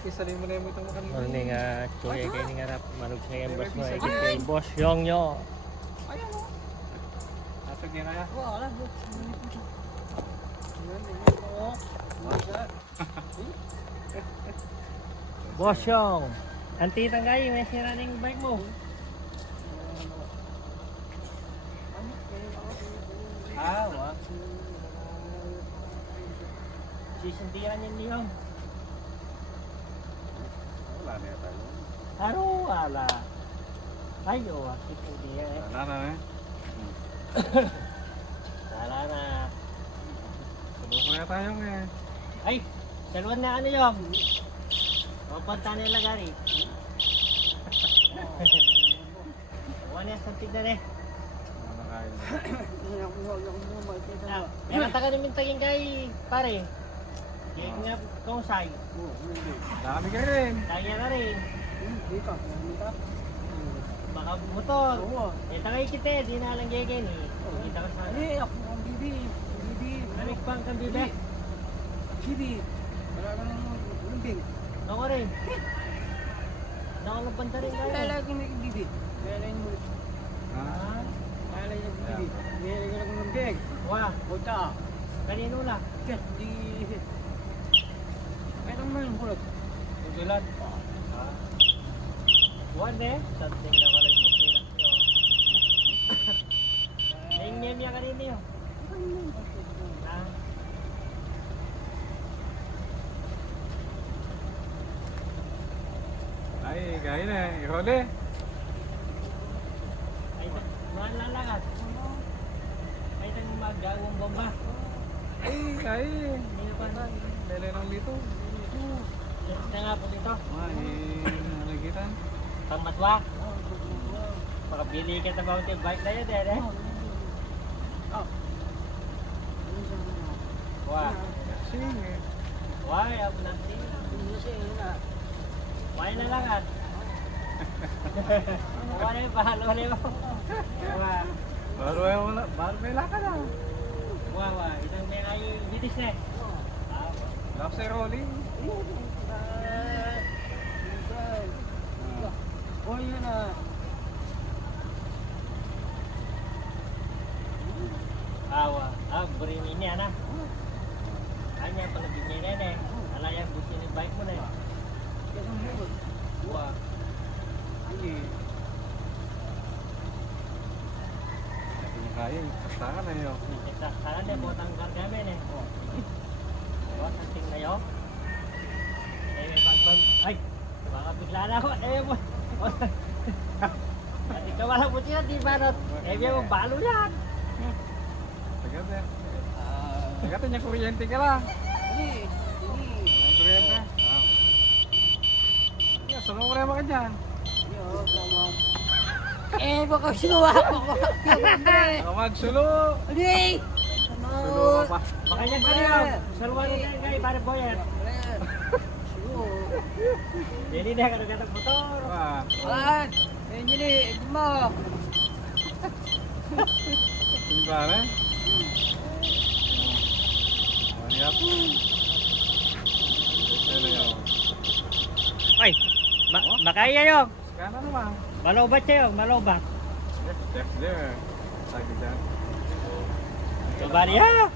Isalin mo na yung itong kanina. Morning kuya kay ni ngarap manug sa yung boss mo kay boss yung nyo. Ayan o. Asag niya kaya? Wala. Boss yung. Anti tanggay may sira ning bike mo. Wag. Sisindihan yan niyo. Wala na yata yun. Aro wala. Ay sisindihan eh. Wala na eh. Wala na. Subukan na tayo eh. Ay, salwan na ano yung. Papunta nila gari. Wala na sa tignan eh. Wala na kain. May mata ka namin taging kay pare. Kaya nga kung say. Dami kayo rin. Kaya na rin. Baka motor. Eh tagay kita di na lang gegen eh. Kita ka sa. Ako ang bibi. Namik pang kang bibe. Bibi. Wala ka nang lumbing. Ako rin. Nakalabanta rin kayo. Lalaki na yung bibi. Lalaki mo. Ha? Lalaki na bibi. Lalaki na yung lumbing. Wah, Punta. kanino la? Yes, di... Kaya naman yung bulot. Ugilan. One eh. Something na pala yung bukira. Ningyan niya kanino yun. Ha? Ay, gaya na eh. Ihuli. Ay, mahal lalakad. Ay, nang mag-gawang bomba. Ay. Hindi na pa na. Lele ng dito. Yes na nga po dito. Nakikita. Pangmatwa. Makabili ka na mountain bike na yun eh. Wah. Sige. Why? Ako nanti. Why na lakad? Wala yung pahalo mo. Wah. Baru may lakad ah. Wah. Itang may ay bidis na eh. Lap sa rolling. Oh, yun na. Beri ini anak. Hanya pelebihnya ini. Alah yang busi ini baik pun ya. Wah. Ini. Kaya, kastangan na yun. Kita sekarang dia mau tanggal kami nih. Wah, penting na yun. Bang. Ay, baka bigla na ako. Mo. Hindi ka wala buti na, di banot. Biya mo balo yan. Tagat yan. Tagat niya kuryente ka lang. Ini. May kuryente. Sunod mo rin mga dyan. Baka sinuwa ako. Baka magsulo. Hindi. Sulo ka pa. Baka yan ka niyo. Salwan na yan kayo, para boyet. Jadi dia kadang-kadang motor. Wah. Wala. Jadi, mo. Tinggal eh. Lihat. Ano yun? Ay, makaya yun. Kanan naman. Malobat siya yun, malobat. Yes, there. Lagi dyan. Coba dia.